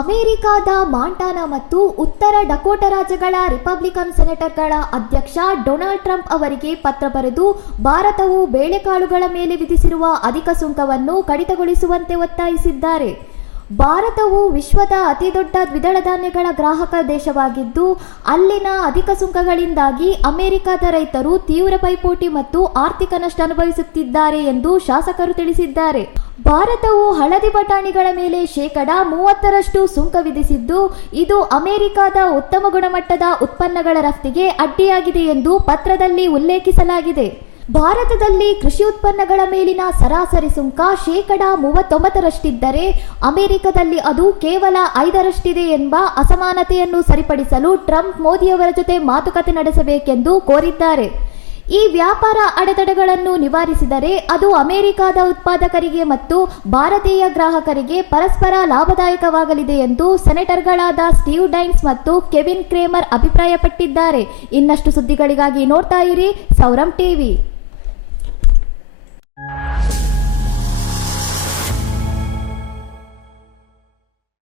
ಅಮೆರಿಕಾದ ಮಾಂಟಾನ ಮತ್ತು ಉತ್ತರ ಡಕೋಟ ರಾಜ್ಯಗಳ ರಿಪಬ್ಲಿಕನ್ ಸೆನೆಟರ್ಗಳ ಅಧ್ಯಕ್ಷ ಡೊನಾಲ್ಡ್ ಟ್ರಂಪ್ ಅವರಿಗೆ ಪತ್ರ ಬರೆದು, ಭಾರತವು ಬೇಳೆಕಾಳುಗಳ ಮೇಲೆ ವಿಧಿಸಿರುವ ಅಧಿಕ ಸುಂಕವನ್ನು ಕಡಿತಗೊಳಿಸುವಂತೆ ಒತ್ತಾಯಿಸಿದ್ದಾರೆ. ಭಾರತವು ವಿಶ್ವದ ಅತಿದೊಡ್ಡ ದ್ವಿದಳ ಧಾನ್ಯಗಳ ಗ್ರಾಹಕ ದೇಶವಾಗಿದ್ದು, ಅಲ್ಲಿನ ಅಧಿಕ ಸುಂಕಗಳಿಂದಾಗಿ ಅಮೆರಿಕದ ರೈತರು ತೀವ್ರ ಪೈಪೋಟಿ ಮತ್ತು ಆರ್ಥಿಕ ನಷ್ಟ ಅನುಭವಿಸುತ್ತಿದ್ದಾರೆ ಎಂದು ಶಾಸಕರು ತಿಳಿಸಿದ್ದಾರೆ. ಭಾರತವು ಹಳದಿ ಬಟಾಣಿಗಳ ಮೇಲೆ ಶೇಕಡ ಮೂವತ್ತರಷ್ಟು ಸುಂಕ ವಿಧಿಸಿದ್ದು, ಇದು ಅಮೆರಿಕದ ಉತ್ತಮ ಗುಣಮಟ್ಟದ ಉತ್ಪನ್ನಗಳ ರಫ್ತಿಗೆ ಅಡ್ಡಿಯಾಗಿದೆ ಎಂದು ಪತ್ರದಲ್ಲಿ ಉಲ್ಲೇಖಿಸಲಾಗಿದೆ. ಭಾರತದಲ್ಲಿ ಕೃಷಿ ಉತ್ಪನ್ನಗಳ ಮೇಲಿನ ಸರಾಸರಿ ಸುಂಕ ಶೇಕಡ ಮೂವತ್ತೊಂಬತ್ತರಷ್ಟಿದ್ದರೆ, ಅಮೆರಿಕದಲ್ಲಿ ಅದು ಕೇವಲ ಐದರಷ್ಟಿದೆ ಎಂಬ ಅಸಮಾನತೆಯನ್ನು ಸರಿಪಡಿಸಲು ಟ್ರಂಪ್ ಮೋದಿಯವರ ಜೊತೆ ಮಾತುಕತೆ ನಡೆಸಬೇಕೆಂದು ಕೋರಿದ್ದಾರೆ. ಈ ವ್ಯಾಪಾರ ಅಡೆತಡೆಗಳನ್ನು ನಿವಾರಿಸಿದರೆ ಅದು ಅಮೆರಿಕದ ಉತ್ಪಾದಕರಿಗೆ ಮತ್ತು ಭಾರತೀಯ ಗ್ರಾಹಕರಿಗೆ ಪರಸ್ಪರ ಲಾಭದಾಯಕವಾಗಲಿದೆ ಎಂದು ಸೆನೆಟರ್ಗಳಾದ ಸ್ಟೀವ್ ಡೈನ್ಸ್ ಮತ್ತು ಕೆವಿನ್ ಕ್ರೇಮರ್ ಅಭಿಪ್ರಾಯಪಟ್ಟಿದ್ದಾರೆ. ಇನ್ನಷ್ಟು ಸುದ್ದಿಗಳಿಗಾಗಿ ನೋಡ್ತಾ ಇರಿ ಸೌರಂ ಟಿವಿ.